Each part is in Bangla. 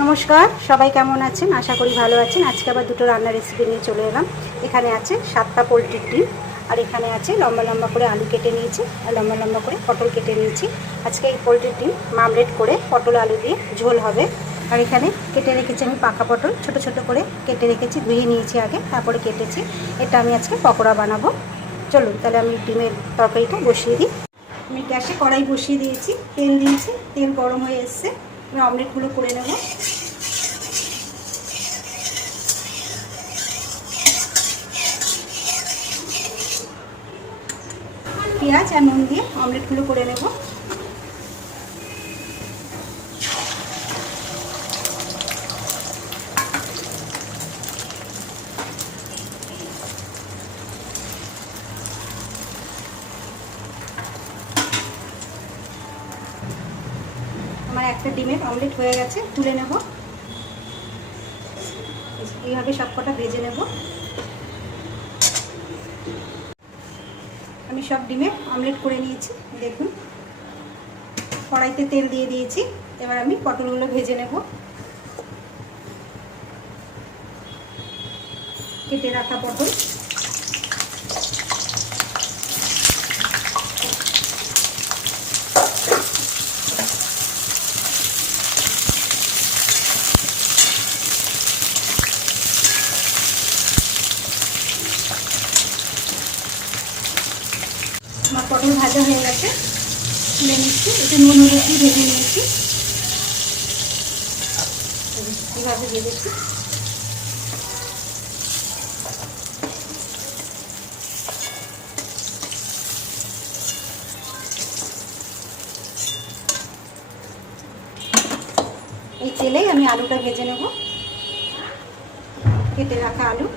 নমস্কার, সবাই কেমন আছেন? আশা করি ভালো আছেন। আজকে আবার দুটো রান্নার রেসিপি নিয়ে চলে এলাম। এখানে আছে 7টা পোলট্রির ডিম, আর এখানে আছে লম্বা লম্বা করে আলু কেটে নিয়েছি, আর লম্বা লম্বা করে পটল কেটে নিয়েছি। আজকে এই পোলট্রির ডিম মামলেট করে পটল আলু দিয়ে ঝোল হবে। আর এখানে কেটে রেখেছি আমি পাকা পটল, ছোট ছোট করে কেটে রেখেছি, ধুয়ে নিয়েছি আগে, তারপরে কেটেছি। এটা আমি আজকে পকোড়া বানাবো। চলুন তাহলে আমি ডিমের তরকারিটা বসিয়ে দিই। আমি গ্যাসে কড়াই বসিয়ে দিয়েছি, তেল দিয়েছি, তেল গরম হয়ে এসছে। আমি অমলেটগুলো করে নেব। পেঁয়াজ আর নুন দিয়ে অমলেটগুলো করে নেব। আমার একটা ডিমের অমলেট হয়ে গেছে, তুলে নেব। এইভাবে সবকটা ভেজে নেব। আমি সব ডিমের অমলেট করে নিয়েছি, দেখুন। কড়াইতে তেল দিয়ে দিয়েছি। এবার আমি পটলগুলো ভেজে নেব। কেটে রাখা পটল, আমার পটল ভাজা হয়ে গেছে, তুলে নিচ্ছি। একটু নুন হলুদ দিয়ে ভেজে নিয়েছি, এইভাবে ভেজেছি। এই তেলেই আমি আলুটা ভেজে নেব, কেটে রাখা আলু।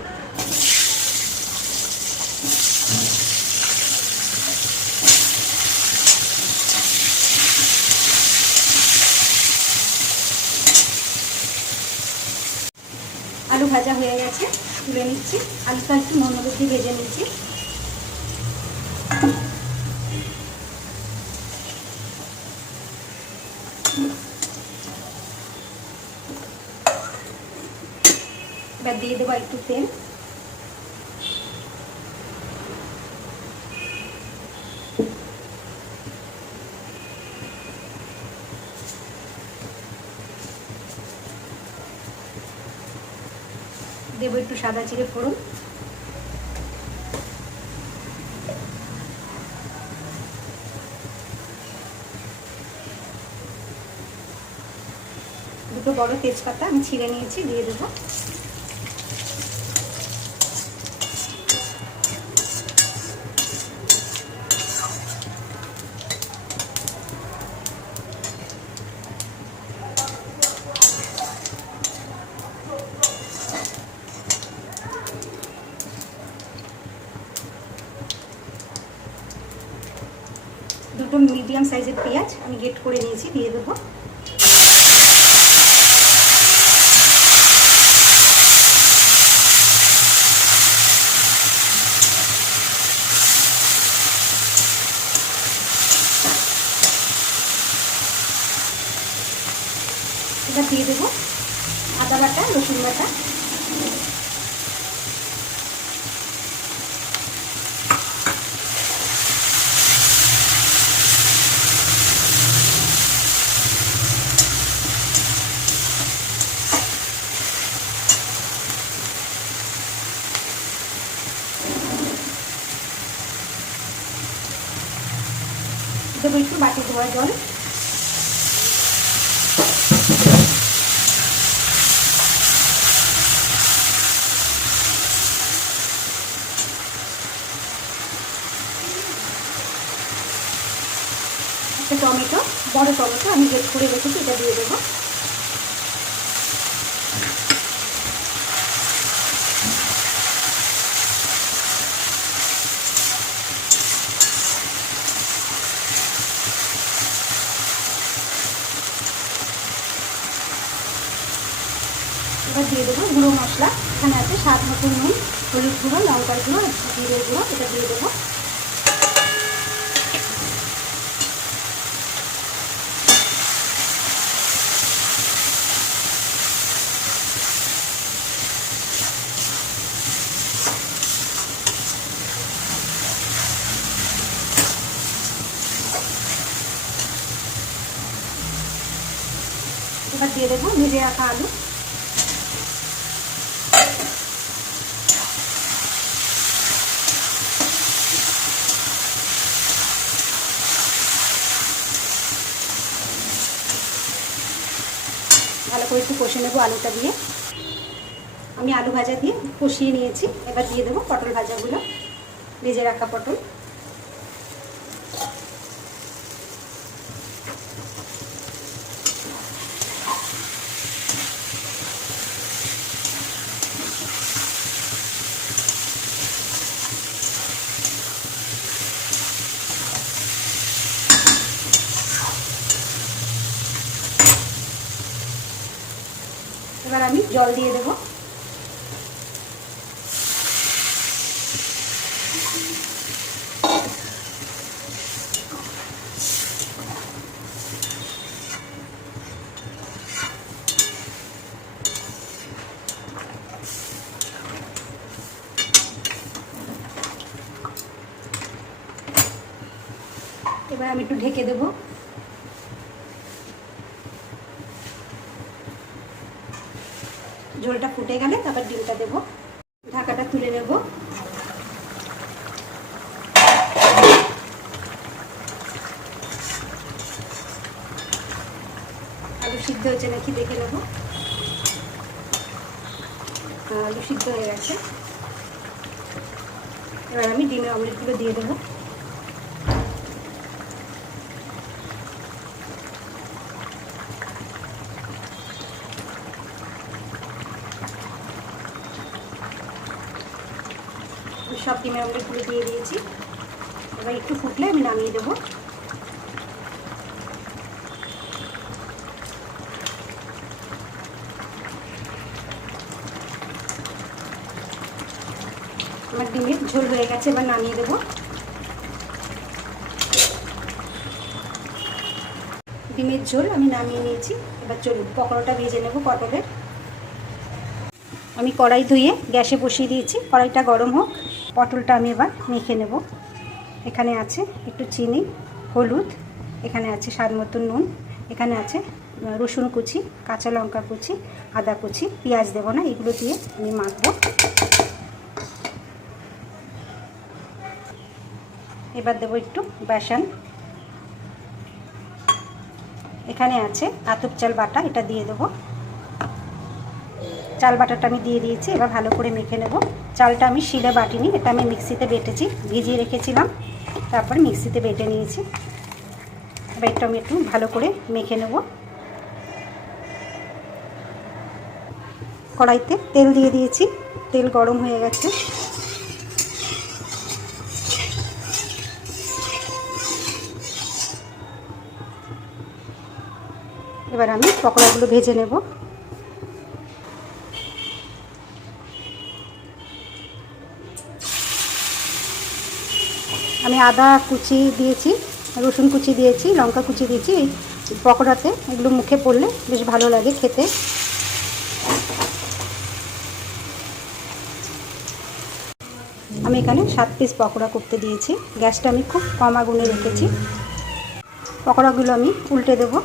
আলু ভাজা হয়ে গেছে, তুলে নিচ্ছি। আলুটা একটু নুন হলুদ দিয়ে ভেজে নিচ্ছি। এবার দিয়ে দেবো একটু তেল। দেবো একটু সাদা জিরে ফোড়ন। দুটো বড় তেজপাতা আমি ছিঁড়ে নিয়েছি, দিয়ে দেবো। দুটো মিডিয়াম সাইজের পেঁয়াজ আমি গ্রেট করে নিয়েছি, দিয়ে দেবো। এটা দিয়ে দেবো আদা বাটা, রসুন বাটা। দেবো একটু বাটি ধোয়া জল। একটা টমেটো, বড় টমেটো আমি গ্রেট করে রেখেছি, এটা দিয়ে দেবো। এবার দিয়ে দেবো গুঁড়ো মশলা। এখানে আছে স্বাদ মতো নুন, হলুদ গুঁড়ো, লঙ্কার গুঁড়ো, জিরের গুঁড়ো, এটা দিয়ে দেবো। এবার দিয়ে দেবো ভেজে রাখা আলু। ভালো করে একটু কষে নেবো আলুটা দিয়ে। আমি আলু ভাজা দিয়ে কষিয়ে নিয়েছি। এবার দিয়ে দেবো পটল ভাজাগুলো, ভেজে রাখা পটল। এবার আমি জল দিয়ে দেবো। এবার আমি একটু ঢেকে দেবো। ঝোলটা ফুটে গেলে তারপর ডিমটা দেবো। ঢাকাটা তুলে নেব। আলু সিদ্ধ হয়েছে নাকি দেখে নেব। আলু সিদ্ধ হয়ে গেছে। এবার আমি ডিমের অমলেটগুলো দিয়ে দেবো। সব ডিমের অমলেটগুলো দিয়ে দিয়েছি। এবার একটু ফুটলে আমি নামিয়ে দেবো। আমার ডিমের ঝোল হয়ে গেছে, এবার নামিয়ে দেবো। ডিমের ঝোল আমি নামিয়ে নিয়েছি। এবার চলুন পকোড়াটা ভেজে নেব পটলের। আমি কড়াই ধুয়ে গ্যাসে বসিয়ে দিয়েছি। কড়াইটা গরম হোক। পটলটা আমি এবার মেখে নেব। এখানে আছে একটু চিনি, হলুদ, এখানে আছে স্বাদ মতো নুন, এখানে আছে রসুন কুচি, কাঁচা লঙ্কা কুচি, আদা কুচি, পেঁয়াজ দেবো না, এগুলো দিয়ে আমি মাখবো। এবার দেবো একটু বেসন। এখানে আছে আতপ চাল বাটা, এটা দিয়ে দেবো। চাল বাটাটা আমি দিয়ে দিয়েছি। এবার ভালো করে মেখে নেব। চালটা আমি শিলে বাটিনি, এটা আমি মিক্সিতে বেটেছি। ভিজিয়ে রেখেছিলাম, তারপর মিক্সিতে বেটে নিয়েছি। এবার এটা আমি একটু ভালো করে মেখে নেব। কড়াইতে তেল দিয়ে দিয়েছি। তেল গরম হয়ে গেছে। এবার আমি পকোড়াগুলো ভেজে নেব। আমি আদা কুচি দিয়েছি, রসুন কুচি দিয়েছি, লঙ্কা কুচি দিয়েছি। এই পকোড়াতে এগুলো মুখে পড়লে বেশ ভালো লাগে খেতে। আমি এখানে 7 পিস পকোড়া করতে দিয়েছি। গ্যাসটা আমি খুব কম আগুনে রেখেছি। পকোড়াগুলো আমি উল্টে দেবো।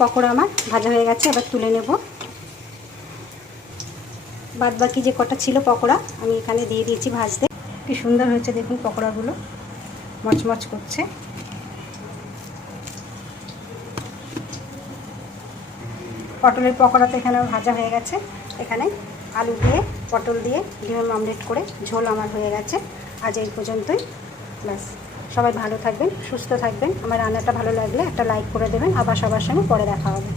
পকোড়া আমার ভাজা হয়ে গেছে। এবার তুলে নেব। বাদ বাকি যে কটা ছিল পকোড়া আমি এখানে দিয়ে দিয়েছি ভাজতে। কি সুন্দর হয়েছে দেখুন, পকোড়াগুলো মচমচ করছে। পটলের পকোড়া তো এখানে ভাজা হয়ে গেছে। এখানে আলু দিয়ে পটল দিয়ে ডিমের অমলেট করে ঝোল আমার হয়ে গেছে। আজ এই পর্যন্তই, ব্যাস। সবাই ভালো থাকবেন, সুস্থ থাকবেন। আমার রান্নাটা ভালো লাগলে একটা লাইক করে দেবেন। আবার সবার সঙ্গে পরে দেখা হবে।